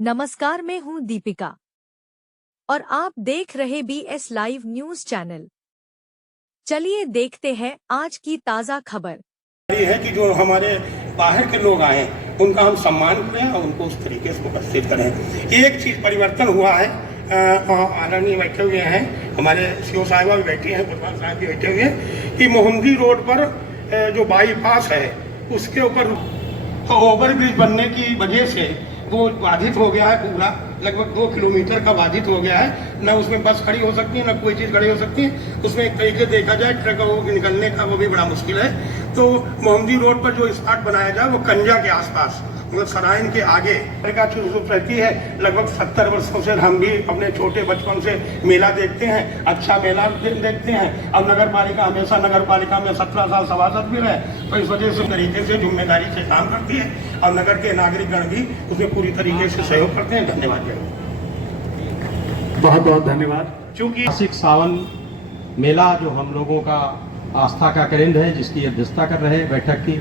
नमस्कार, मैं हूं दीपिका और आप देख रहे BS लाइव न्यूज चैनल। चलिए देखते हैं आज की ताजा खबर। ये है कि जो हमारे बाहर के लोग आए उनका हम सम्मान करें और उनको उस तरीके से उपस्थित करें। एक चीज परिवर्तन हुआ है, आदरणीय बैठे हुए हैं, हमारे सीओ साहिबा भी बैठी हैं, बुधवार साहब भी बैठे हुए हैं कि मोहम्मदी रोड पर जो बाईपास है उसके ऊपर ओवरब्रिज बनने की वजह से वो बाधित हो गया है, पूरा लगभग 2 किलोमीटर का बाधित हो गया है। न उसमें बस खड़ी हो सकती है, न कोई चीज खड़ी हो सकती है। उसमें एक तरीके देखा जाए ट्रक निकलने का वो भी बड़ा मुश्किल है। तो मोहम्मदी रोड पर जो स्पॉट बनाया जाए वो कंजा के आसपास, मतलब सराइन के आगे का रहती है। लगभग 70 वर्षों से हम भी अपने छोटे बचपन से मेला देखते हैं, अच्छा मेला देखते हैं। अब नगर पालिका हमेशा नगर पालिका में 17 साल सभासद भी रहे, तो इस वजह से तरीके से जिम्मेदारी से काम करती है और नगर के नागरिकगण भी उसमें पूरी तरीके से सहयोग करते हैं। धन्यवाद। बहुत बहुत धन्यवाद। चूंकि मासिक सावन मेला जो हम लोगों का आस्था का केंद्र है, जिसकी अध्यक्षता कर रहे बैठक की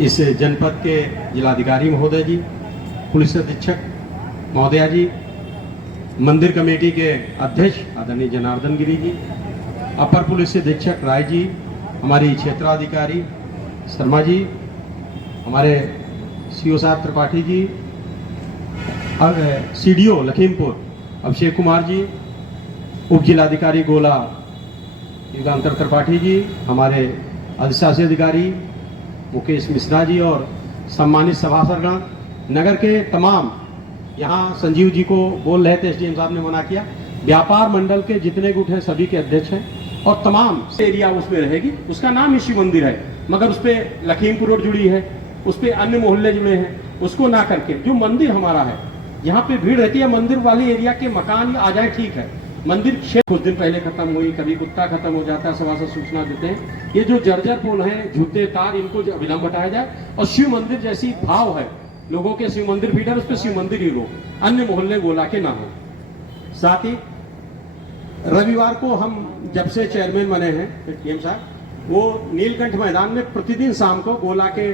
इस जनपद के जिलाधिकारी महोदय जी, पुलिस अधीक्षक महोदया जी, मंदिर कमेटी के अध्यक्ष आदरणीय जनार्दन गिरी जी, अपर पुलिस अधीक्षक राय जी, हमारी क्षेत्राधिकारी शर्मा जी, हमारे सीओ साहब त्रिपाठी जी, सीडीओ लखीमपुर अभिषेक कुमार जी, उप जिलाधिकारी गोला युगांतर त्रिपाठी जी, हमारे अधिशासी अधिकारी मुकेश मिश्रा जी और सम्मानित सभासदगण, नगर के तमाम, यहाँ संजीव जी को बोल रहे थे, एसडीएम साहब ने मना किया, व्यापार मंडल के जितने गुट हैं सभी के अध्यक्ष हैं और तमाम एरिया उसमें रहेगी। उसका नाम ही शिव मंदिर है, मगर उस पर लखीमपुर रोड जुड़ी है, उस पर अन्य मोहल्ले जुड़े हैं, उसको ना करके जो मंदिर हमारा है, यहाँ पे भीड़ रहती है। मंदिर वाली एरिया के मकान आ जाए ठीक है, मंदिर क्षेत्र कुछ दिन पहले खत्म हुई, कभी कुत्ता खत्म हो जाता है, सभासद सूचना देते हैं। ये जो जर्जर पुल है, झूठे तार, इनको अविलंब हटाया जाए और शिव मंदिर जैसी भाव है लोगों के, शिव मंदिर फीडर, उस पर शिव मंदिर ही रो, अन्य मोहल्ले गोला के ना हो। साथ ही रविवार को हम जब से चेयरमैन बने हैं एम साहब, वो नीलकंठ मैदान में प्रतिदिन शाम को गोला के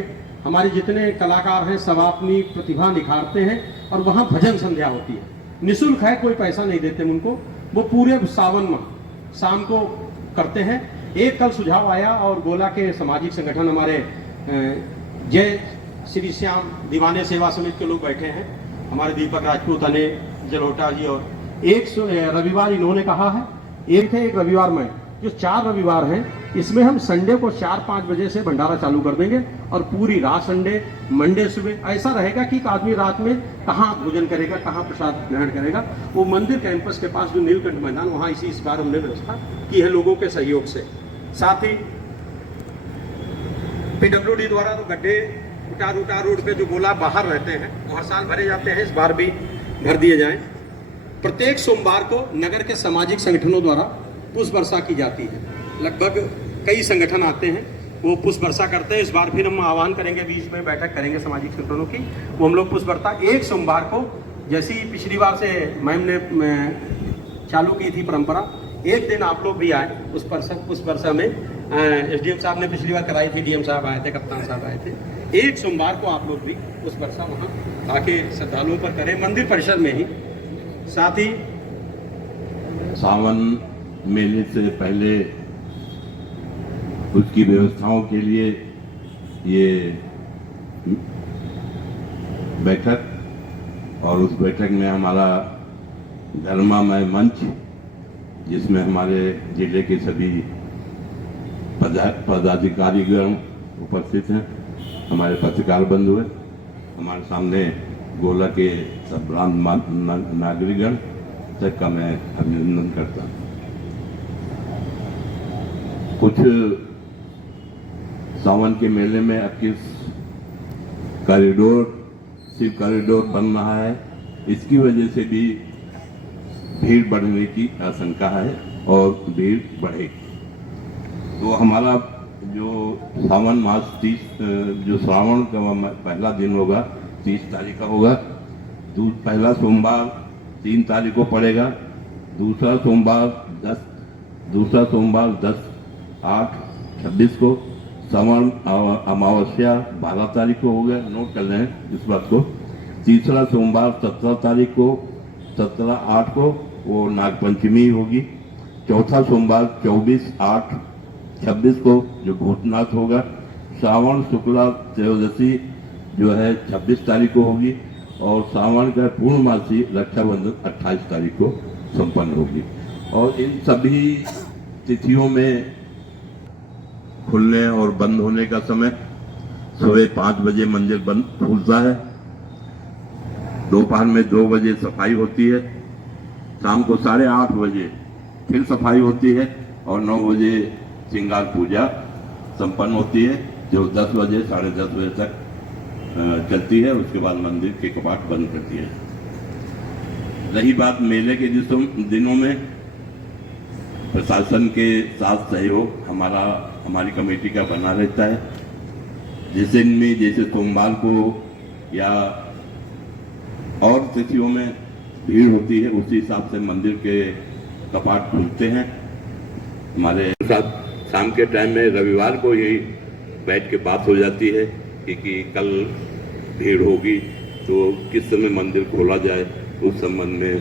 हमारे जितने कलाकार हैं सब अपनी प्रतिभा निखारते हैं और वहां भजन संध्या होती है, निःशुल्क है, कोई पैसा नहीं देते उनको। वो पूरे सावन में शाम को करते हैं। एक कल सुझाव आया और गोला के सामाजिक संगठन हमारे जय श्री श्याम दीवाने सेवा समिति के लोग बैठे हैं, हमारे दीपक राजपूत, अनिल जलोटा जी, और एक रविवार इन्होंने कहा है, एक रविवार में जो 4 रविवार हैं इसमें हम संडे को 4-5 बजे से भंडारा चालू कर देंगे और पूरी रात संडे, मंडे सुबह ऐसा रहेगा कि आदमी रात में कहाँ भोजन करेगा, कहाँ प्रसाद ग्रहण करेगा। वो मंदिर कैंपस के पास जो नीलकंठ मैदान, वहाँ इस बार हमने व्यवस्था की है लोगों के सहयोग से। साथ ही PWD द्वारा तो गड्ढे उटार रोड पे जो गोला बाहर रहते हैं वो हर साल भरे जाते हैं, इस बार भी भर दिए जाएं। प्रत्येक सोमवार को नगर के सामाजिक संगठनों द्वारा पुष्प वर्षा की जाती है, लगभग कई संगठन आते हैं, वो पुष्प वर्षा करते हैं। इस बार फिर हम आह्वान करेंगे, बीच में बैठक करेंगे सामाजिक संगठनों की, वो हम लोग पुष्प वर्षा एक सोमवार को, जैसी पिछली बार से मैम ने चालू की थी परंपरा, एक दिन आप लोग भी आए उस पुष्प वर्षा में। एसडीएम साहब ने पिछली बार कराई थी, डीएम साहब आए थे, कप्तान साहब आए थे। एक सोमवार को आप लोग भी पुष्प वर्षा वहाँ आके श्रद्धालुओं पर करें, मंदिर परिसर में ही। साथ ही सावन मेले से पहले उसकी व्यवस्थाओं के लिए ये बैठक, और उस बैठक में हमारा धर्मामय मंच, जिसमें हमारे जिले के सभी पदाधिकारीगण उपस्थित हैं, हमारे पत्रकार बंधु हैं, हमारे सामने गोला के सब नागरिकगण सबका मैं अभिनंदन करता हूँ। कुछ सावन के मेले में अब किस शिव कॉरिडोर बन रहा है, इसकी वजह से भी भीड़ बढ़ने की आशंका है और भीड़ बढ़ेगी। तो हमारा जो सावन मास जो श्रावण का पहला दिन होगा 30 तारीख का होगा, पहला सोमवार 3 तारीख को पड़ेगा, दूसरा सोमवार 10/8/26 को, श्रवण अमावस्या 12 तारीख को हो गया, नोट कर लें इस बात को। तीसरा सोमवार 17 तारीख को 17/8 को वो नागपंचमी होगी। चौथा सोमवार 24/8/26 को जो भूतनाथ होगा। श्रावण शुक्ला त्रयोदशी जो है 26 तारीख को होगी और सावन का पूर्णमासी रक्षाबंधन 28 तारीख को संपन्न होगी। और इन सभी तिथियों में खुलने और बंद होने का समय सुबह 5 बजे मंदिर बंद खुलता है, दोपहर में 2 बजे सफाई होती है, शाम को 8:30 बजे फिर सफाई होती है और 9 बजे श्रृंगार पूजा संपन्न होती है जो 10 बजे 10:30 बजे तक चलती है। उसके बाद मंदिर के कपाट बंद करती है। रही बात मेले के दिनों में प्रशासन के साथ सहयोग हमारी कमेटी का बना रहता है। जिस दिन में जैसे सोमवार को या और तिथियों में भीड़ होती है उसी हिसाब से मंदिर के कपाट खुलते हैं। हमारे साथ शाम के टाइम में रविवार को ही बैठ के बात हो जाती है कि कल भीड़ होगी तो किस समय मंदिर खोला जाए, उस संबंध में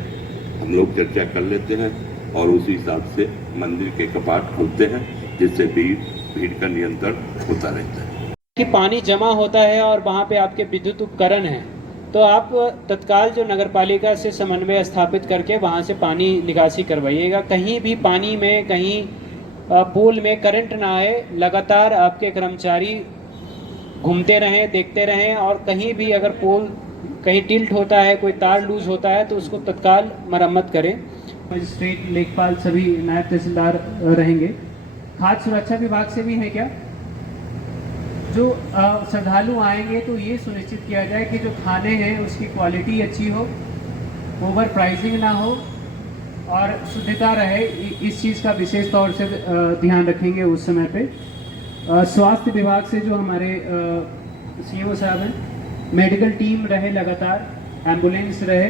हम लोग चर्चा कर लेते हैं और उसी हिसाब से मंदिर के कपाट खुलते हैं जिससे भीड़ का नियंत्रण होता रहता है। कि पानी जमा होता है और वहाँ पे आपके विद्युत उपकरण हैं तो आप तत्काल जो नगर पालिका से समन्वय स्थापित करके वहाँ से पानी निकासी करवाइएगा। कहीं भी पानी में कहीं पोल में करंट ना आए, लगातार आपके कर्मचारी घूमते रहें, देखते रहें और कहीं भी अगर पोल कहीं टिल्ट होता है, कोई तार लूज होता है तो उसको तत्काल मरम्मत करें। मजिस्ट्रेट, लेखपाल सभी नायब तहसीलदार रहेंगे। खाद्य सुरक्षा विभाग से भी है क्या? जो श्रद्धालु आएंगे तो ये सुनिश्चित किया जाए कि जो खाने हैं उसकी क्वालिटी अच्छी हो, ओवर प्राइसिंग ना हो और शुद्धता रहे। इस चीज़ का विशेष तौर से ध्यान रखेंगे उस समय पे। स्वास्थ्य विभाग से जो हमारे सीओ साहब हैं, मेडिकल टीम रहे, लगातार एम्बुलेंस रहे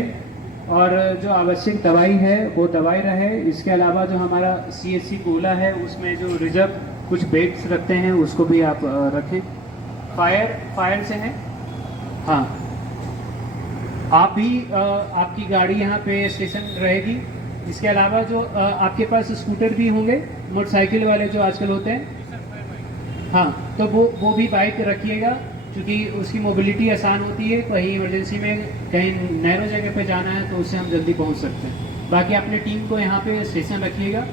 और जो आवश्यक दवाई है वो दवाई रहे। इसके अलावा जो हमारा CHC गोला है उसमें जो रिजर्व कुछ बेड्स रखते हैं उसको भी आप रखें। फायर से हैं, हाँ, आप भी आपकी गाड़ी यहाँ पे स्टेशन रहेगी। इसके अलावा जो आपके पास स्कूटर भी होंगे, मोटरसाइकिल वाले जो आजकल होते हैं, हाँ, तो वो भी बाइक रखिएगा क्योंकि उसकी मोबिलिटी आसान होती है। कहीं इमरजेंसी में कहीं नैरो जगह पे जाना है तो उससे हम जल्दी पहुंच सकते हैं। बाकी अपने टीम को यहाँ पे स्टेशन रखिएगा।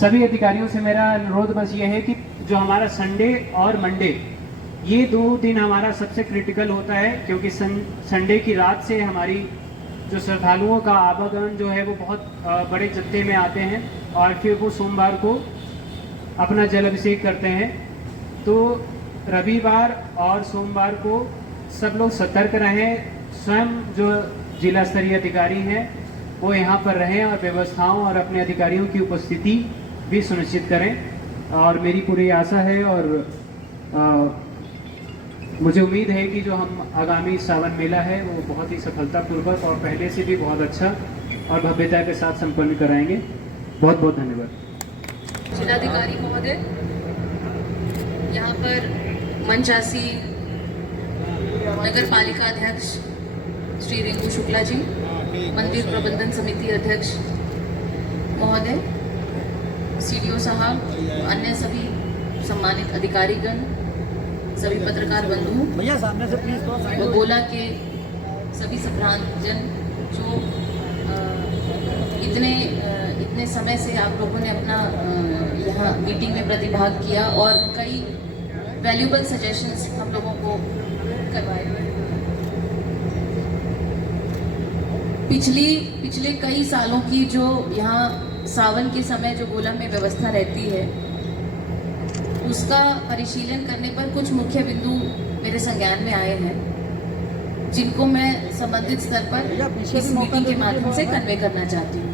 सभी अधिकारियों से मेरा अनुरोध बस ये है कि जो हमारा संडे और मंडे ये 2 दिन हमारा सबसे क्रिटिकल होता है क्योंकि संडे की रात से हमारी जो श्रद्धालुओं का आवागमन जो है वो बहुत बड़े जत्थे में आते हैं और फिर वो सोमवार को अपना जल अभिषेक करते हैं। तो रविवार और सोमवार को सब लोग सतर्क रहें। स्वयं जो जिला स्तरीय अधिकारी हैं वो यहाँ पर रहें और व्यवस्थाओं और अपने अधिकारियों की उपस्थिति भी सुनिश्चित करें। और मेरी पूरी आशा है और मुझे उम्मीद है कि जो हम आगामी सावन मेला है वो बहुत ही सफलतापूर्वक और पहले से भी बहुत अच्छा और भव्यता के साथ संपन्न कराएंगे। बहुत बहुत धन्यवाद। जिलाधिकारी महोदय, यहाँ पर मंचासी नगर पालिका अध्यक्ष श्री रिंकू शुक्ला जी, मंदिर प्रबंधन समिति अध्यक्ष महोदय, CDO साहब, अन्य सभी सम्मानित अधिकारीगण, सभी पत्रकार बंधु, गोला के सभी संभ्रांत जन जो इतने समय से आप लोगों ने अपना यहाँ मीटिंग में प्रतिभाग किया और कई वैल्यूबल सजेशंस हम लोगों को करवाए। पिछले कई सालों की जो यहाँ सावन के समय जो गोला में व्यवस्था रहती है उसका परिशीलन करने पर कुछ मुख्य बिंदु मेरे संज्ञान में आए हैं जिनको मैं संबंधित स्तर पर इस मीटिंग के माध्यम से कन्वे करना चाहती हूँ।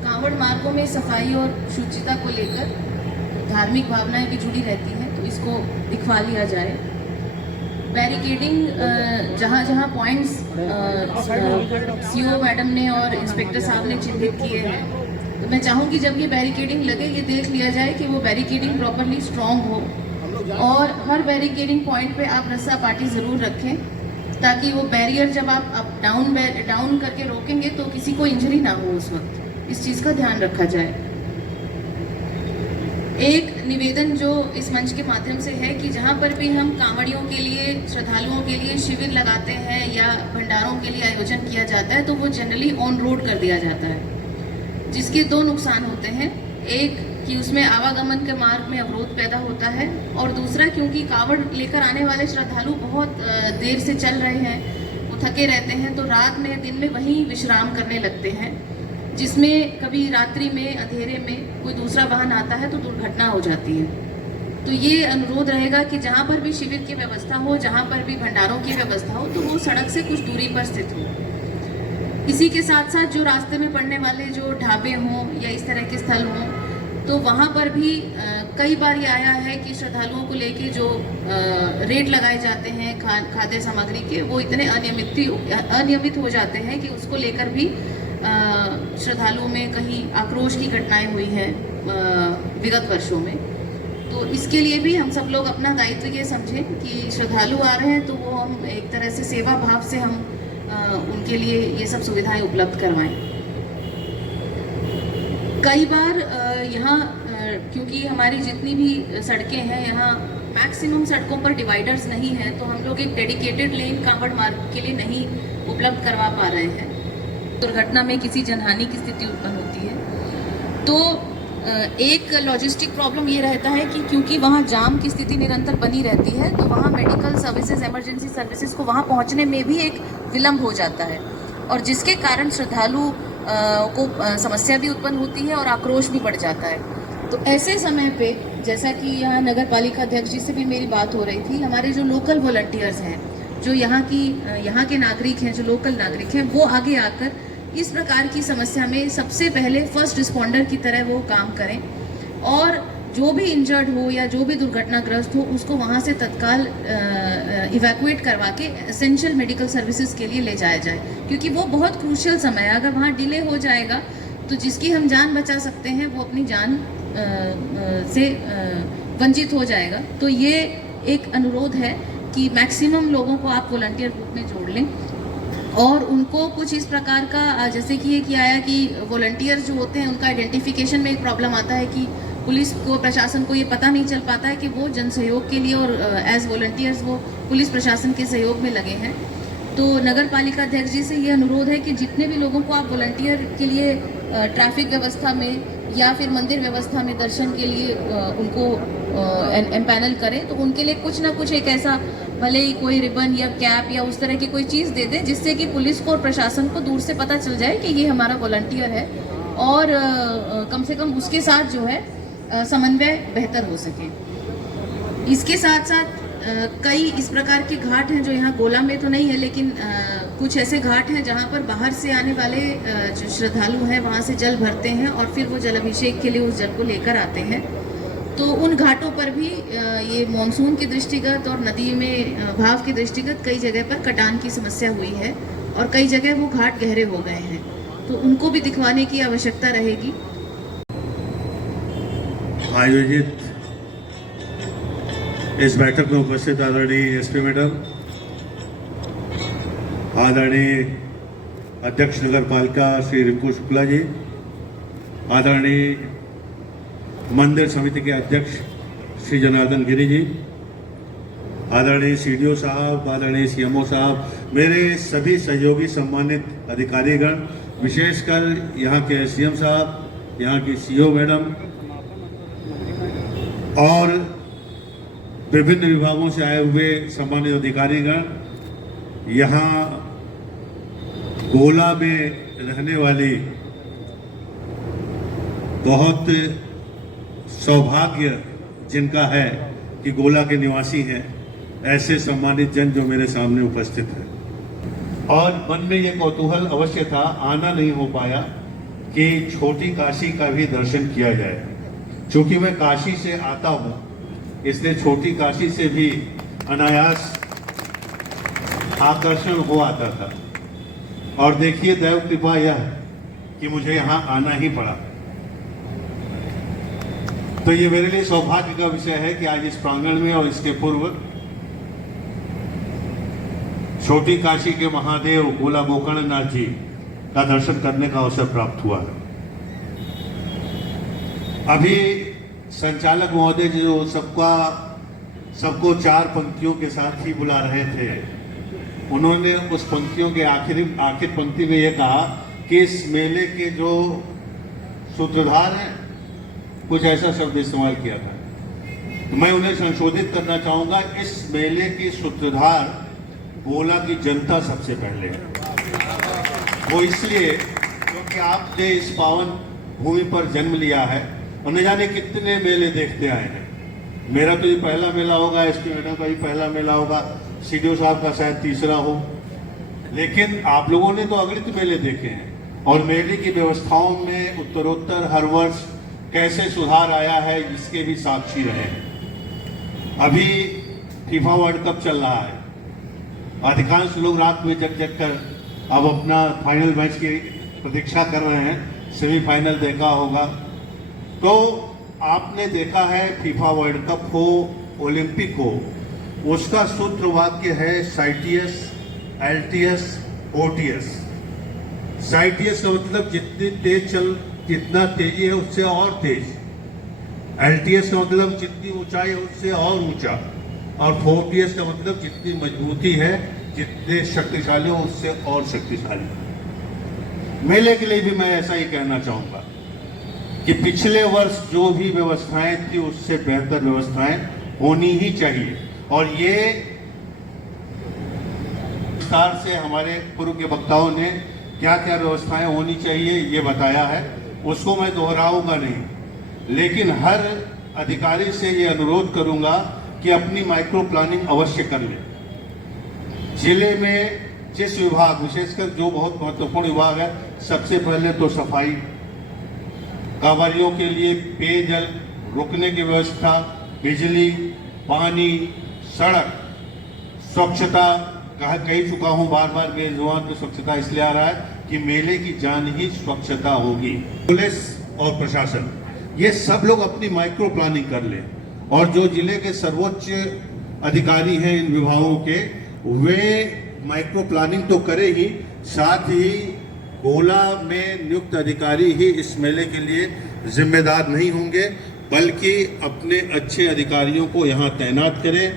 कांवड़ मार्गों में सफाई और शुचिता को लेकर धार्मिक भावनाएं भी जुड़ी रहती हैं तो इसको दिखवा लिया जाए। बैरिकेडिंग जहाँ जहाँ पॉइंट्स CO मैडम ने और इंस्पेक्टर साहब ने चिन्हित किए हैं तो मैं चाहूँगी जब ये बैरिकेडिंग लगे ये देख लिया जाए कि वो बैरिकेडिंग प्रॉपरली स्ट्रॉन्ग हो और हर बैरिकेडिंग पॉइंट पे आप रस्सा पार्टी ज़रूर रखें, ताकि वो बैरियर जब आप डाउन करके रोकेंगे तो किसी को इंजरी ना हो उस वक्त, इस चीज़ का ध्यान रखा जाए। एक निवेदन जो इस मंच के माध्यम से है कि जहाँ पर भी हम कांवड़ियों के लिए, श्रद्धालुओं के लिए शिविर लगाते हैं या भंडारों के लिए आयोजन किया जाता है तो वो जनरली ऑन रोड कर दिया जाता है, जिसके दो नुकसान होते हैं। एक कि उसमें आवागमन के मार्ग में अवरोध पैदा होता है, और दूसरा क्योंकि कांवड़ लेकर आने वाले श्रद्धालु बहुत देर से चल रहे हैं, वो थके रहते हैं, तो रात में दिन में वहीं विश्राम करने लगते हैं, जिसमें कभी रात्रि में अंधेरे में कोई दूसरा वाहन आता है तो दुर्घटना हो जाती है। तो ये अनुरोध रहेगा कि जहाँ पर भी शिविर की व्यवस्था हो, जहाँ पर भी भंडारों की व्यवस्था हो, तो वो सड़क से कुछ दूरी पर स्थित हो। इसी के साथ साथ जो रास्ते में पड़ने वाले जो ढाबे हों या इस तरह के स्थल हों, तो वहाँ पर भी कई बार ये आया है कि श्रद्धालुओं को लेके जो रेट लगाए जाते हैं खाद्य सामग्री के, वो इतने अनियमित हो जाते हैं कि उसको लेकर भी श्रद्धालुओं में कहीं आक्रोश की घटनाएं हुई हैं विगत वर्षों में। तो इसके लिए भी हम सब लोग अपना दायित्व ये समझें कि श्रद्धालु आ रहे हैं तो वो हम एक तरह से सेवा भाव से हम उनके लिए ये सब सुविधाएं उपलब्ध करवाएं। कई बार यहाँ क्योंकि हमारी जितनी भी सड़कें हैं, यहाँ मैक्सिमम सड़कों पर डिवाइडर्स नहीं हैं, तो हम लोग एक डेडिकेटेड लेन कांवड़ मार्ग के लिए नहीं उपलब्ध करवा पा रहे हैं। दुर्घटना में किसी जनहानि की स्थिति उत्पन्न होती है तो एक लॉजिस्टिक प्रॉब्लम ये रहता है कि क्योंकि वहाँ जाम की स्थिति निरंतर बनी रहती है, तो वहाँ मेडिकल सर्विसेज, इमरजेंसी सर्विसेज को वहाँ पहुँचने में भी एक विलम्ब हो जाता है, और जिसके कारण श्रद्धालु को समस्या भी उत्पन्न होती है और आक्रोश भी बढ़ जाता है। तो ऐसे समय पे जैसा कि यहाँ नगर पालिका अध्यक्ष जी से भी मेरी बात हो रही थी, हमारे जो लोकल वॉलंटियर्स हैं, जो यहाँ के नागरिक हैं, जो लोकल नागरिक हैं, वो आगे आकर इस प्रकार की समस्या में सबसे पहले फर्स्ट रिस्पॉन्डर की तरह वो काम करें, और जो भी इंजर्ड हो या जो भी दुर्घटनाग्रस्त हो उसको वहाँ से तत्काल इवैक्यूएट करवा के एसेंशियल मेडिकल सर्विसेज के लिए ले जाया जाए, क्योंकि वो बहुत क्रूशियल समय है। अगर वहाँ डिले हो जाएगा तो जिसकी हम जान बचा सकते हैं वो अपनी जान से वंचित हो जाएगा। तो ये एक अनुरोध है कि मैक्सिमम लोगों को आप वॉलंटियर ग्रुप में जोड़ लें, और उनको कुछ इस प्रकार का, जैसे कि ये किया आया कि वॉलंटियर्स जो होते हैं उनका आइडेंटिफिकेशन में एक प्रॉब्लम आता है कि पुलिस को, प्रशासन को ये पता नहीं चल पाता है कि वो जन सहयोग के लिए और एज वॉलंटियर्स वो पुलिस प्रशासन के सहयोग में लगे हैं। तो नगर पालिका अध्यक्ष जी से ये अनुरोध है कि जितने भी लोगों को आप वॉलंटियर के लिए ट्रैफिक व्यवस्था में या फिर मंदिर व्यवस्था में दर्शन के लिए उनको एम्पैनल करें, तो उनके लिए कुछ ना कुछ एक ऐसा, भले ही कोई रिबन या कैप या उस तरह की कोई चीज़ दे दें, जिससे कि पुलिस को और प्रशासन को दूर से पता चल जाए कि ये हमारा वॉलंटियर है, और कम से कम उसके साथ जो है समन्वय बेहतर हो सके। इसके साथ साथ कई इस प्रकार के घाट हैं जो यहाँ गोला में तो नहीं है, लेकिन कुछ ऐसे घाट हैं जहाँ पर बाहर से आने वाले जो श्रद्धालु हैं वहाँ से जल भरते हैं और फिर वो जल अभिषेक के लिए उस जल को लेकर आते हैं। तो उन घाटों पर भी ये मानसून के दृष्टिगत और नदी में भाव के दृष्टिगत कई जगह पर कटान की समस्या हुई है, और कई जगह वो घाट गहरे हो गए हैं, तो उनको भी दिखवाने की आवश्यकता रहेगी। आयोजित इस बैठक में उपस्थित आदरणीय एसपी मैडम, आदरणीय अध्यक्ष नगर पालिका श्री रिंकू शुक्ला जी, आदरणीय मंदिर समिति के अध्यक्ष श्री जनार्दन गिरी जी, आदरणीय सीडीओ साहब, आदरणीय सीएमओ साहब, मेरे सभी सहयोगी सम्मानित अधिकारीगण, विशेषकर यहाँ के एसडीएम साहब, यहाँ की सीओ मैडम और विभिन्न विभागों से आए हुए सम्मानित अधिकारीगण, यहाँ गोला में रहने वाली बहुत सौभाग्य जिनका है कि गोला के निवासी हैं, ऐसे सम्मानित जन जो मेरे सामने उपस्थित हैं, और मन में ये कौतूहल अवश्य था, आना नहीं हो पाया कि छोटी काशी का भी दर्शन किया जाए। चूंकि मैं काशी से आता हूँ, इसलिए छोटी काशी से भी अनायास आकर्षण हो आता था, और देखिए दैव कृपा यह कि मुझे यहाँ आना ही पड़ा। तो ये मेरे लिए सौभाग्य का विषय है कि आज इस प्रांगण में और इसके पूर्व छोटी काशी के महादेव गोला गोकर्णनाथ जी का दर्शन करने का अवसर प्राप्त हुआ है। अभी संचालक महोदय जो सबको 4 पंक्तियों के साथ ही बुला रहे थे, उन्होंने उस पंक्तियों के आखिर पंक्ति में यह कहा कि इस मेले के जो सूत्रधार हैं, कुछ ऐसा शब्द इस्तेमाल किया था। तो मैं उन्हें संशोधित करना चाहूंगा, इस मेले की सूत्रधार गोला की जनता सबसे पहले है। वो इसलिए क्योंकि आपने इस पावन भूमि पर जन्म लिया है और न जाने कितने मेले देखते आए हैं। मेरा तो ये पहला मेला होगा, एसपी मैडम का भी पहला मेला होगा, सीडीओ साहब का शायद तीसरा हो, लेकिन आप लोगों ने तो अगले मेले देखे हैं और मेले की व्यवस्थाओं में उत्तरोत्तर हर वर्ष कैसे सुधार आया है इसके भी साक्षी रहे हैं। अभी फीफा वर्ल्ड कप चल रहा है, अधिकांश लोग रात में जग कर अब अपना फाइनल मैच की प्रतीक्षा कर रहे हैं। सेमीफाइनल देखा होगा, तो आपने देखा है फीफा वर्ल्ड कप हो, ओलंपिक हो, उसका सूत्र वाक्य है साइटियस, एलटीएस, ओटीएस। साइटियस का मतलब जितना तेजी है उससे और तेज, एलटीएस का मतलब जितनी ऊंचाई है उससे और ऊंचा, और फोर्टीएस का मतलब जितनी मजबूती है, जितने शक्तिशाली हो उससे और शक्तिशाली। मेले के लिए भी मैं ऐसा ही कहना चाहूंगा कि पिछले वर्ष जो भी व्यवस्थाएं थी उससे बेहतर व्यवस्थाएं होनी ही चाहिए, और ये विस्तार से हमारे पूर्व के वक्ताओं ने क्या क्या व्यवस्थाएं होनी चाहिए ये बताया है, उसको मैं दोहराऊंगा नहीं। लेकिन हर अधिकारी से ये अनुरोध करूंगा कि अपनी माइक्रो प्लानिंग अवश्य कर ले। जिले में जिस विभाग, विशेषकर जो बहुत महत्वपूर्ण विभाग है, सबसे पहले तो सफाई, कांवरियों के लिए पेयजल, रुकने की व्यवस्था, बिजली, पानी, सड़क, स्वच्छता, कह चुका हूं बार बार, बेजुबान पे स्वच्छता इसलिए आ रहा है कि मेले की जान ही स्वच्छता होगी। पुलिस और प्रशासन ये सब लोग अपनी माइक्रो प्लानिंग कर लें, और जो जिले के सर्वोच्च अधिकारी हैं इन विभागों के, वे माइक्रो प्लानिंग तो करें ही, साथ ही गोला में नियुक्त अधिकारी ही इस मेले के लिए जिम्मेदार नहीं होंगे, बल्कि अपने अच्छे अधिकारियों को यहाँ तैनात करें।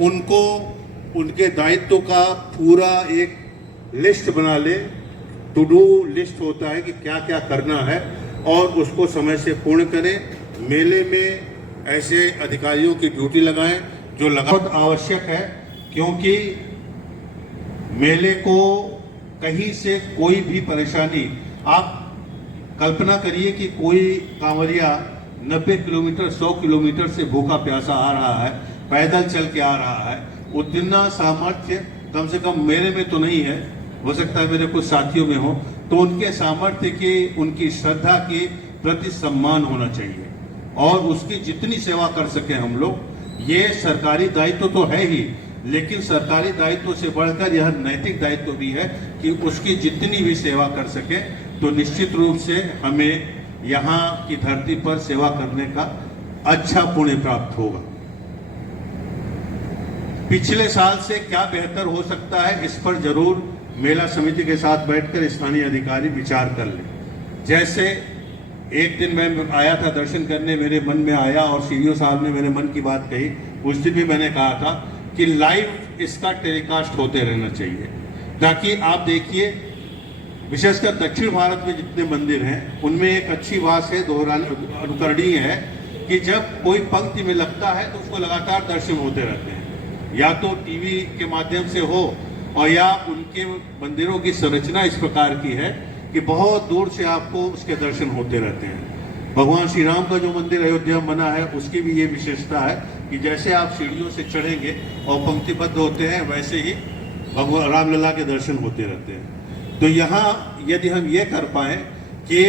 उनको उनके दायित्व का पूरा एक लिस्ट बना ले, टू डू लिस्ट होता है कि क्या क्या करना है, और उसको समय से पूर्ण करें। मेले में ऐसे अधिकारियों की ड्यूटी लगाएं जो बहुत आवश्यक है, क्योंकि मेले को कहीं से कोई भी परेशानी, आप कल्पना करिए कि कोई कांवरिया 90 किलोमीटर 100 किलोमीटर से भूखा प्यासा आ रहा है, पैदल चल के आ रहा है, उतना सामर्थ्य कम से कम मेरे में तो नहीं है, हो सकता है मेरे कुछ साथियों में हो, तो उनके सामर्थ्य के, उनकी श्रद्धा के प्रति सम्मान होना चाहिए, और उसकी जितनी सेवा कर सके हम लोग। ये सरकारी दायित्व तो है ही, लेकिन सरकारी दायित्व से बढ़कर यह नैतिक दायित्व भी है कि उसकी जितनी भी सेवा कर सके, तो निश्चित रूप से हमें यहाँ की धरती पर सेवा करने का अच्छा पुण्य प्राप्त होगा। पिछले साल से क्या बेहतर हो सकता है, इस पर जरूर मेला समिति के साथ बैठकर स्थानीय अधिकारी विचार कर ले। जैसे एक दिन मैं आया था दर्शन करने, मेरे मन में आया और सीईओ साहब ने मेरे मन की बात कही, उस दिन भी मैंने कहा था कि लाइव इसका टेलीकास्ट होते रहना चाहिए, ताकि आप देखिए, विशेषकर दक्षिण भारत में जितने मंदिर हैं उनमें एक अच्छी बात है, अनुकरणीय है, कि जब कोई पंक्ति में लगता है तो उसको लगातार दर्शन होते रहते हैं, या तो टीवी के माध्यम से हो, और या उनके मंदिरों की संरचना इस प्रकार की है कि बहुत दूर से आपको उसके दर्शन होते रहते हैं। भगवान श्री राम का जो मंदिर अयोध्या में बना है, उसकी भी ये विशेषता है कि जैसे आप सीढ़ियों से चढ़ेंगे और पंक्तिबद्ध होते हैं, वैसे ही भगवान रामलला के दर्शन होते रहते हैं। तो यहाँ यदि हम ये कर पाए कि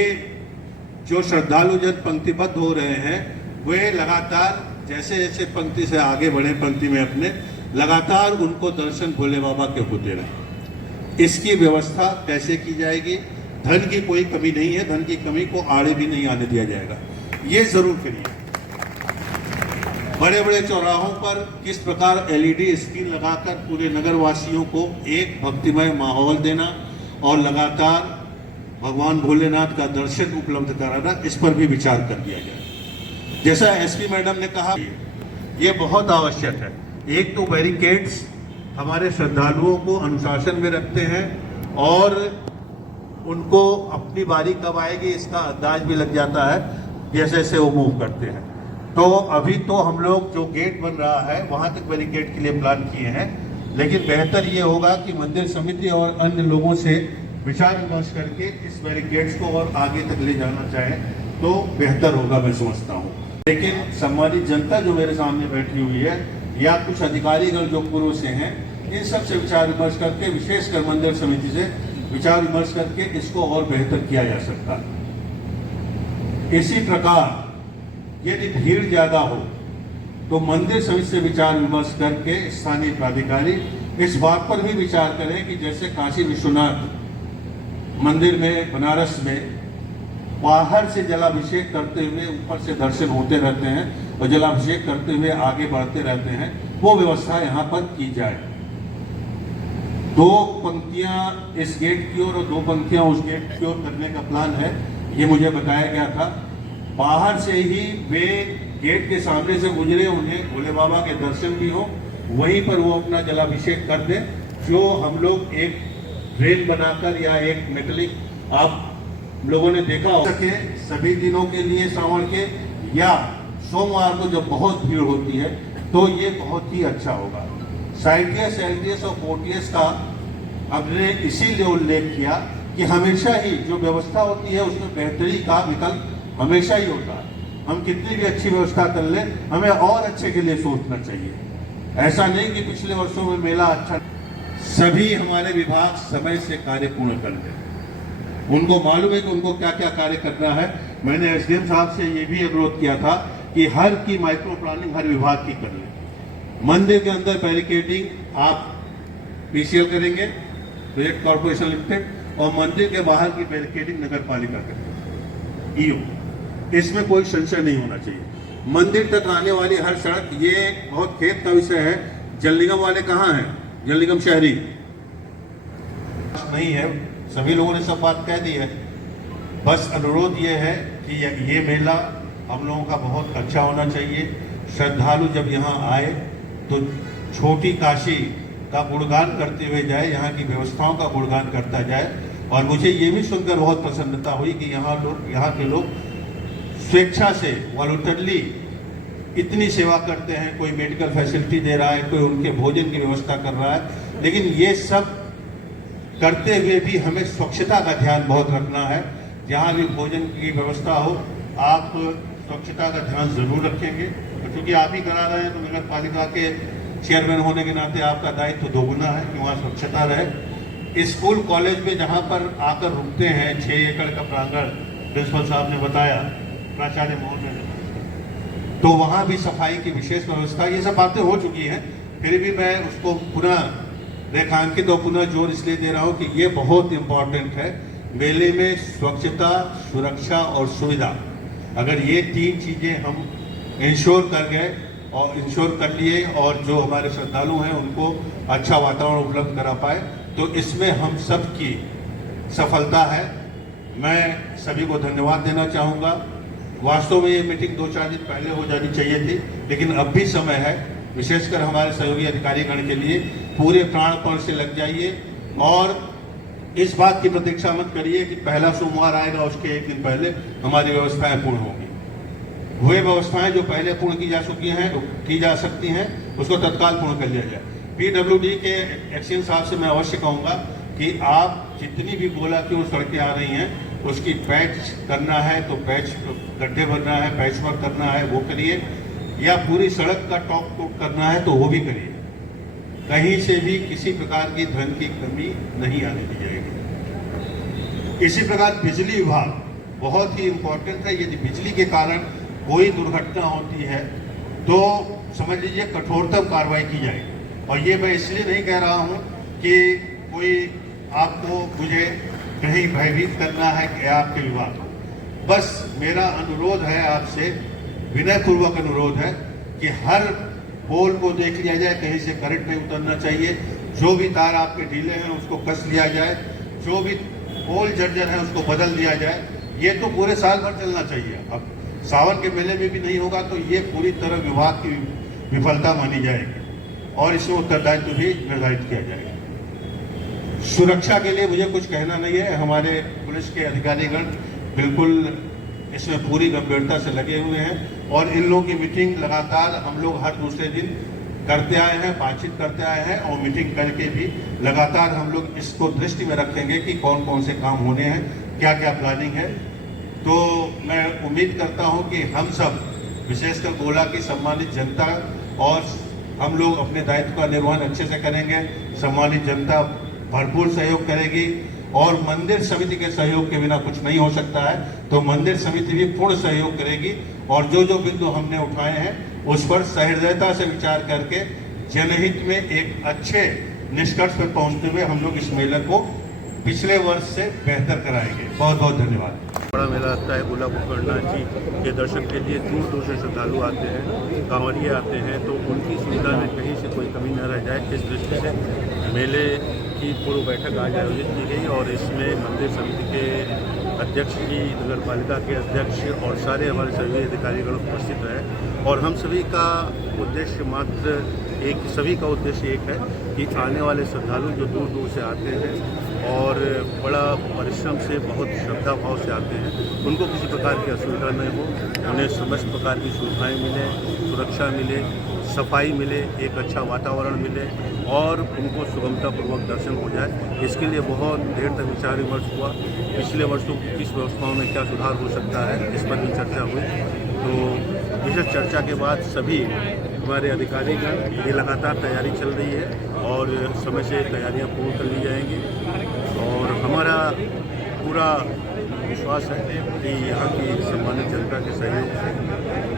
जो श्रद्धालु जन पंक्तिबद्ध हो रहे हैं, वे लगातार जैसे जैसे पंक्ति से आगे बढ़े, पंक्ति में अपने लगातार उनको दर्शन भोले बाबा के होते रहे। इसकी व्यवस्था कैसे की जाएगी? धन की कोई कमी नहीं है, धन की कमी को आड़े भी नहीं आने दिया जाएगा, ये जरूर करिए। बड़े बड़े चौराहों पर किस प्रकार एलईडी स्क्रीन लगाकर पूरे नगर वासियों को एक भक्तिमय माहौल देना और लगातार भगवान भोलेनाथ का दर्शन उपलब्ध कराना, इस पर भी विचार कर दिया जाए। जैसा एसपी मैडम ने कहा, ये बहुत आवश्यक है। एक तो बैरिकेड्स हमारे श्रद्धालुओं को अनुशासन में रखते हैं और उनको अपनी बारी कब आएगी इसका अंदाज भी लग जाता है जैसे जैसे वो मूव करते हैं। तो अभी तो हम लोग जो गेट बन रहा है वहां तक बैरिकेड के लिए प्लान किए हैं, लेकिन बेहतर ये होगा कि मंदिर समिति और अन्य लोगों से विचार विमर्श करके इस बैरिकेड्स को और आगे तक ले जाना चाहे तो बेहतर होगा, मैं समझता हूँ। लेकिन सम्मानित जनता जो मेरे सामने बैठी हुई है या कुछ अधिकारीगण जो पूर्व से हैं, इन सब से विचार विमर्श करके, विशेषकर मंदिर समिति से विचार विमर्श करके इसको और बेहतर किया जा सकता है। इसी प्रकार यदि भीड़ ज्यादा हो तो मंदिर समिति से विचार विमर्श करके स्थानीय प्राधिकारी इस बात पर भी विचार करें कि जैसे काशी विश्वनाथ मंदिर में बनारस में बाहर से जलाभिषेक करते हुए ऊपर से दर्शन होते रहते हैं और जलाभिषेक करते हुए आगे बढ़ते रहते हैं, वो व्यवस्था यहाँ पर की जाए। 2 पंक्तियां इस गेट की ओर और 2 पंक्तियां उस गेट की ओर करने का प्लान है, ये मुझे बताया गया था। बाहर से ही वे गेट के सामने से गुजरे, उन्हें भोले बाबा के दर्शन भी हो, वहीं पर वो अपना जलाभिषेक कर दें। जो हम लोग एक रेल बनाकर या एक मेटलिक आप लोगों ने देखा हो सके सभी दिनों के लिए श्रावण के या सोमवार को जब बहुत भीड़ होती है तो ये बहुत ही अच्छा होगा। साइटियस, एलटीएस और कोटीएस का हमने इसीलिए उल्लेख किया कि हमेशा ही जो व्यवस्था होती है उसमें बेहतरी का विकल्प हमेशा ही होता है। हम कितनी भी अच्छी व्यवस्था कर लें, हमें और अच्छे के लिए सोचना चाहिए। ऐसा नहीं कि पिछले वर्षों में मेला अच्छा। सभी हमारे विभाग समय से कार्य पूर्ण कर लें। उनको मालूम है कि उनको क्या क्या कार्य करना है। मैंने एसडीएम साहब से ये भी अनुरोध किया था कि हर की माइक्रो प्लानिंग हर विभाग की कर लें। मंदिर के अंदर बैरिकेडिंग आप पीसीएल करेंगे, प्रोजेक्ट कॉर्पोरेशन लिमिटेड, और मंदिर के बाहर की बैरिकेडिंग नगर पालिका करेगी, ईओ। इसमें कोई संशय नहीं होना चाहिए। मंदिर तक आने वाली हर सड़क, ये बहुत खेद का विषय है, जल निगम वाले कहाँ हैं? जल निगम शहरी नहीं है, सभी लोगों ने सब बात कह दी है। बस अनुरोध ये है कि ये मेला हम लोगों का बहुत अच्छा होना चाहिए। श्रद्धालु जब यहाँ आए तो छोटी काशी का गुणगान करते हुए जाए, यहाँ की व्यवस्थाओं का गुणगान करता जाए। और मुझे ये भी सुनकर बहुत प्रसन्नता हुई कि यहाँ के लोग स्वेच्छा से वॉलंटरली इतनी सेवा करते हैं। कोई मेडिकल फैसिलिटी दे रहा है, कोई उनके भोजन की व्यवस्था कर रहा है। लेकिन ये सब करते हुए भी हमें स्वच्छता का ध्यान बहुत रखना है। जहाँ भी भोजन की व्यवस्था हो, आप स्वच्छता का ध्यान जरूर रखेंगे। क्योंकि आप ही करा रहे हैं तो नगर पालिका के चेयरमैन होने के नाते आपका दायित्व दोगुना है कि वहाँ स्वच्छता रहे। स्कूल कॉलेज में जहाँ पर आकर रुकते हैं, 6 एकड़ का प्रांगण प्रिंसिपल साहब ने बताया, प्राचार्य महोदय ने, तो वहाँ भी सफाई की विशेष व्यवस्था। ये सब बातें हो चुकी हैं, फिर भी मैं उसको पुनः रेखांकित और पुनः जोर इसलिए दे रहा हूँ कि ये बहुत इम्पोर्टेंट है। मेले में स्वच्छता, सुरक्षा और सुविधा, अगर ये 3 चीजें हम इंश्योर कर गए और इंश्योर कर लिए और जो हमारे श्रद्धालु हैं उनको अच्छा वातावरण उपलब्ध करा पाए, तो इसमें हम सब की सफलता है। मैं सभी को धन्यवाद देना चाहूँगा। वास्तव में ये मीटिंग 2-4 दिन पहले हो जानी चाहिए थी, लेकिन अब भी समय है। विशेषकर हमारे सहयोगी अधिकारीगण के लिए पूरे प्राणपण से लग जाइए और इस बात की प्रतीक्षा मत करिए कि पहला सोमवार आएगा उसके 1 दिन पहले हमारी व्यवस्थाएं पूर्ण होंगी। वे व्यवस्थाएं जो पहले पूर्ण की जा सकती हैं उसको तत्काल पूर्ण कर लिया जाए। पीडब्ल्यूडी के एक्सीएन साहब से मैं अवश्य कहूँगा कि आप जितनी भी गोला की ओर सड़कें आ रही हैं उसकी पैच करना है तो पैच, गड्ढे भरना है, पैच वर्क करना है वो करिए, या पूरी सड़क का टॉप कोट करना है तो वो भी करिए। कहीं से भी किसी प्रकार की धन की कमी नहीं आने दी जाएगी। इसी प्रकार बिजली विभाग बहुत ही इम्पोर्टेंट है। यदि बिजली के कारण कोई दुर्घटना होती है तो समझ लीजिए कठोरतम कार्रवाई की जाएगी। और ये मैं इसलिए नहीं कह रहा हूँ कि कोई आपको मुझे कहीं भयभीत करना है कि आपके विभाग, बस मेरा अनुरोध है आपसे, विनयपूर्वक अनुरोध है कि हर पोल को देख लिया जाए, कहीं से करंट नहीं उतरना चाहिए, जो भी तार आपके ढीले हैं उसको कस लिया जाए, जो भी पोल जर्जर है उसको बदल दिया जाए। ये तो पूरे साल भर चलना चाहिए। अब सावन के मेले में भी नहीं होगा तो ये पूरी तरह विभाग की विफलता मानी जाएगी और इसमें उत्तरदायित्व भी निर्धारित किया जाएगा। सुरक्षा के लिए मुझे कुछ कहना नहीं है। हमारे पुलिस के अधिकारीगण बिल्कुल इसमें पूरी गंभीरता से लगे हुए हैं और इन लोगों की मीटिंग लगातार हम लोग हर दूसरे दिन करते आए हैं, बातचीत करते आए हैं और मीटिंग करके भी लगातार हम लोग इसको दृष्टि में रखेंगे कि कौन कौन से काम होने हैं, क्या क्या प्लानिंग है। तो मैं उम्मीद करता हूं कि हम सब, विशेषकर गोला की सम्मानित जनता और हम लोग अपने दायित्व का निर्वहन अच्छे से करेंगे। सम्मानित जनता भरपूर सहयोग करेगी और मंदिर समिति के सहयोग के बिना कुछ नहीं हो सकता है, तो मंदिर समिति भी पूर्ण सहयोग करेगी और जो जो बिंदु हमने उठाए हैं उस पर सहृदयता से विचार करके जनहित में एक अच्छे निष्कर्ष पर पहुंचते हुए हम लोग इस मेले को पिछले वर्ष से बेहतर कराएंगे। बहुत बहुत धन्यवाद। बड़ा मेला लगता है गोला गोकर्णनाथ जी के दर्शन के लिए दूर दूर से श्रद्धालु आते हैं, कांवड़िए आते हैं, तो उनकी सुविधा में कहीं से कोई कमी न रह जाए इस दृष्टि से मेले की पूर्व बैठक आज आयोजित की गई और इसमें मंदिर समिति के अध्यक्ष जी, नगर पालिका के अध्यक्ष और सारे हमारे सभी अधिकारीगण उपस्थित रहे और हम सभी का उद्देश्य मात्र एक, सभी का उद्देश्य एक है कि आने वाले श्रद्धालु जो दूर दूर से आते हैं और बड़ा परिश्रम से, बहुत श्रद्धा भाव से आते हैं, उनको किसी प्रकार की असुविधा नहीं हो, उन्हें समस्त प्रकार की सुविधाएं मिले, सुरक्षा मिले, सफाई मिले, एक अच्छा वातावरण मिले और उनको सुगमतापूर्वक दर्शन हो जाए। इसके लिए बहुत देर तक विचार विमर्श हुआ। पिछले वर्षों की किस व्यवस्थाओं में क्या सुधार हो सकता है, इस पर भी चर्चा हुई। तो इस चर्चा के बाद सभी हमारे अधिकारीगण की लगातार तैयारी चल रही है और समय से तैयारियां पूर्ण कर ली जाएंगी और हमारा पूरा विश्वास है कि यहाँ की सम्मानित जनता के सहयोग से,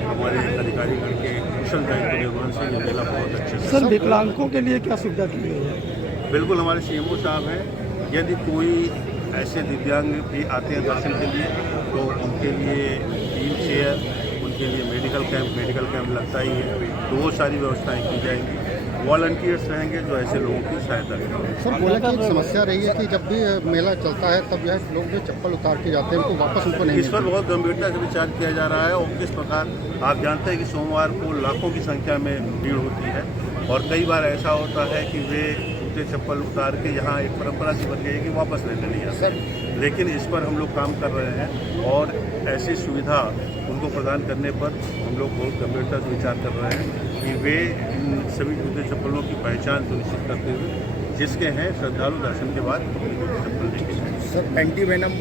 हमारे अधिकारीगण के कुशल दायित्व निर्वहन से ये मेला बहुत अच्छे से। सर, विकलांगों के लिए क्या सुविधा की गई है? बिल्कुल, हमारे सीएमओ साहब हैं, यदि कोई ऐसे दिव्यांग भी आते हैं दर्शन के लिए तो उनके लिए व्हील चेयर, उनके लिए मेडिकल कैंप लगता ही है, तो वो सारी व्यवस्थाएं की जाएंगी। वॉलंटियर्स रहेंगे जो ऐसे लोगों की सहायता करेंगे। सर, गोला की एक समस्या रही है कि जब भी मेला चलता है तब यह लोग जो चप्पल उतार के जाते हैं उनको वापस उनको नहीं इस पर बहुत गंभीरता से विचार किया जा रहा है और किस प्रकार आप जानते हैं कि सोमवार को लाखों की संख्या में भीड़ होती है और कई बार ऐसा होता है कि वे जूते चप्पल उतार के यहाँ एक परंपरा सी बन गई है कि वापस लेने नहीं आते। लेकिन इस पर हम लोग काम कर रहे हैं और ऐसी सुविधा उनको प्रदान करने पर हम लोग बहुत गंभीरता से विचार कर रहे हैं कि वे इन सभी जूते चप्पलों की पहचान सुनिश्चित करते हुए जिसके हैं श्रद्धालु दर्शन के बाद चप्पल देखेंगे। सर, एंटीवेनम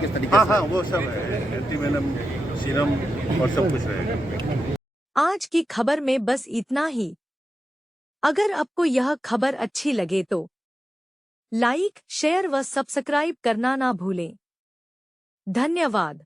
किस तरीके से? हाँ, वो सब है, एंटीवेनम, सीरम और सब कुछ रहेगा। आज की खबर में बस इतना ही। अगर आपको यह खबर अच्छी लगे तो लाइक, शेयर व सब्सक्राइब करना ना भूलें। धन्यवाद।